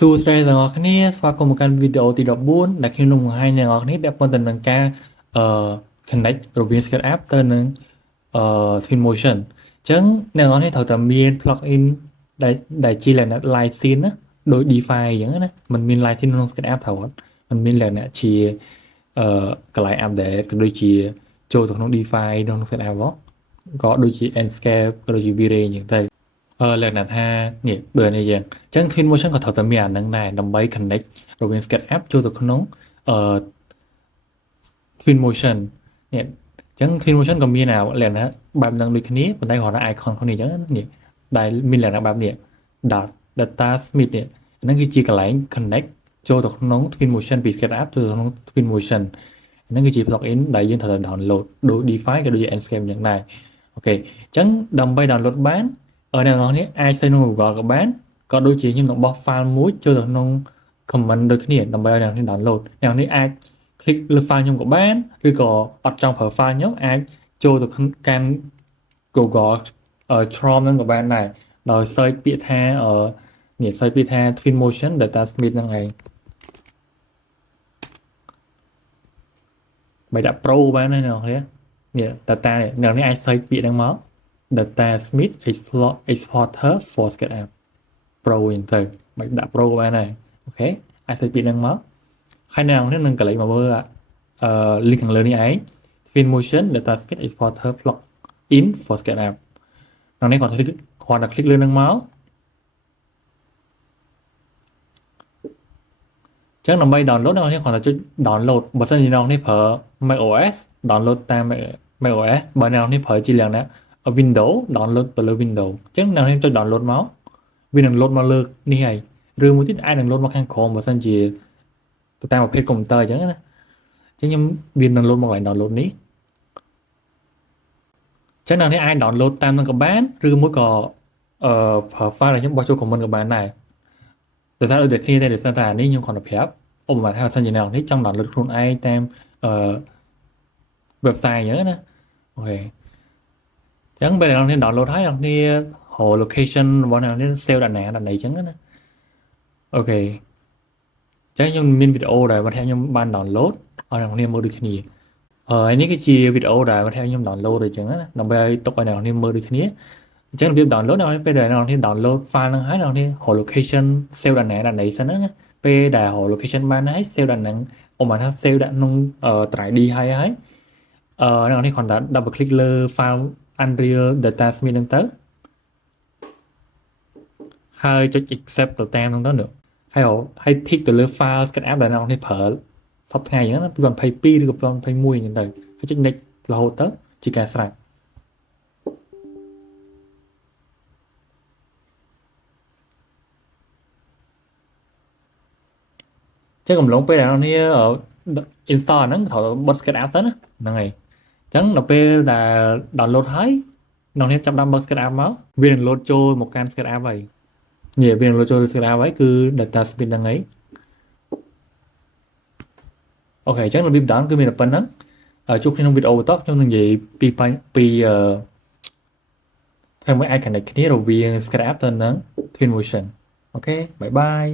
សួស្តីទាំងអស់គ្នាស្វាគមន៍មកកាន់វីដេអូទី14ដែលខ្ញុំនឹងបង្ហាញអ្នកនរគ្នាពាក់ព័ន្ធទៅនឹងការអឺ connect រវាង SketchUp ទៅនឹងTwinmotion អញ្ចឹងអ្នកនរគ្នាត្រូវតែមាន plugin ដែលជាលក្ខណៈ live scene ណាដោយ DeFi អញ្ចឹងណាมันមាន live scene ក្នុង SketchUp ត្រូវអត់มันមានលក្ខណៈជាកន្លែង update ក៏ដូចជាចូលទៅក្នុង DeFi ក្នុង SketchUp ក៏ដូចជា Enscape ក៏ដូចជា V-Ray អញ្ចឹងទៅលក្ខណៈថានេះដូចនេះយ៉ាងអញ្ចឹង Twinmotion ក៏ត្រូវតែមានអាហ្នឹងដែរដើម្បី connect រវាង SketchUp ចូលទៅក្នុងអឺ Twinmotion នេះអញ្ចឹង Twinmotion ក៏មានអាលក្ខណៈបែបហ្នឹងដូចគ្នាប៉ុន្តែគ្រាន់តែ icon ខ្លួននេះអញ្ចឹងនេះដែលមានលក្ខណៈបែបនេះ data smith នេះហ្នឹងគឺជាកន្លែង connect ចូលទៅក្នុង Twinmotion ពី SketchUp ចូលទៅក្នុង Twinmotion ហ្នឹងគឺជា plugin ដែលយើងត្រូវតែ download ដូច DeFi ក៏ដូចជា Enscape យ៉ាងដែរអូខេអញ្ចឹងដើម្បី download បានអ្នកនរនេះអាចទៅក្នុង Google ក៏បានក៏ដូចជាខ្ញុំនឹងបោះ file មួយចូលទៅក្នុង comment ដូចគ្នាដើម្បីឲ្យអ្នកនេះ download អ្នកនេះអាច click លើ file ខ្ញុំក៏បានឬក៏អត់ចង់ប្រើ file ខ្ញុំអាចចូលទៅកាន់ Google Chrome ហ្នឹងក៏បានដែរដោយ search ពាក្យថានេះ search ពាក្យថា Twinmotion Data Smith ហ្នឹងឯងមិនដាក់ Pro បានទេអ្នកនេះ data អ្នកនេះអាច search ពាក្យហ្នឹងមក Data Smith Exporter for SketchUp Pro អញ្ចឹងទៅមិនដាក់ Pro បានដែរអូខេអាចសេចពីហ្នឹងមកហើយនៅនេះនឹងកន្លែងមកមើលlink ខាងលើនេះឯង Twinmotion Data Smith Exporter Plugin for SketchUp ក្នុងនេះគ្រាន់តែ click លើហ្នឹងមកចឹងដើម្បី download អ្នកនេះគ្រាន់តែចុច download បើសិនជាអ្នកនេះប្រើ macOS download តាម macOS បើអ្នកនេះប្រើជាលក្ខណៈ Windows download ទៅលើ Windows ចឹងអ្នកនេះចុច download មកវានឹង load មកលើនេះហើយឬមួយទៀតអាចនឹង load មកខាងក្រោមបើសិនជាទៅតាមប្រភេទកុំព្យូទ័រអញ្ចឹងណាអញ្ចឹងខ្ញុំវានឹង load មកកន្លែង download នេះអញ្ចឹងអ្នកនេះអាច download តាមនឹងក៏បានឬមួយក៏ប្រើ file ដែលខ្ញុំបោះចូល comment ក៏បានដែរដោយសារដូចតែគ្នាតែដោយសារតែនេះខ្ញុំគ្រាន់តែប្រាប់ឧបមាថាបើសិនជាអ្នកនេះចង់ download ខ្លួនឯងតាមwebsite អញ្ចឹងណាអូខេអញ្ចឹងពេលអ្នកនេះ download ហើយអ្នកនេះរក location របស់អ្នកនេះ save ដាក់ណាអញ្ចឹងណាអូខេចឹងខ្ញុំមានវីដេអូដែលមកថាខ្ញុំបាន download ឲ្យអ្នកនាងមើលដូចគ្នាហើយនេះគឺជាវីដេអូដែលមកថាខ្ញុំ download អញ្ចឹងណាដើម្បីឲ្យទុកឲ្យអ្នកនាងមើលដូចគ្នាអញ្ចឹងរបៀប download អ្នកនាងពេលដែលអ្នកនាង download file ហ្នឹងហើយអ្នកនាងរក location save ដាក់ណាសិនណាពេលដែលរក location បានហើយ save ដាក់ហ្នឹងឧបមាថា save ដាក់ក្នុង 3D ហើយអ្នកនាងគ្រាន់តែ double click លើ file Unreal Data Smith ហ្នឹងទៅហើយចុច accept ទៅតាមហ្នឹងទៅហើយ tick ទៅលើ file SketchUp ដែលអ្នកនេះប្រើសប្តាហ៍ថ្ងៃអញ្ចឹងណា2022ឬក៏2021អញ្ចឹងទៅហើយចុច next រហូតទៅជាការស្រេចចឹងកំឡុងពេលដែលអ្នកនេះ install ហ្នឹងត្រូវបិទ SketchUp ទៅណាហ្នឹងហើយអញ្ចឹងដល់ពេលដែល download ហើយអ្នកនេះចាប់ដើមបិទ SketchUp មកវានឹង load ចូលមកកាន់ SketchUp ហើយនេះវានឹង load ចូល SketchUp ហើយគឺ data speed ហ្នឹងហើយអូខេអញ្ចឹងរបៀប down គឺមានតែប៉ុណ្្នឹងជួបគ្នាក្នុងវីដេអូបន្តខ្ញុំនឹងនិយាយពីធ្វើឲ្យអាច connect គ្នារវាង SketchUp ទៅនឹង Twinmotion អូខេបាយបាយ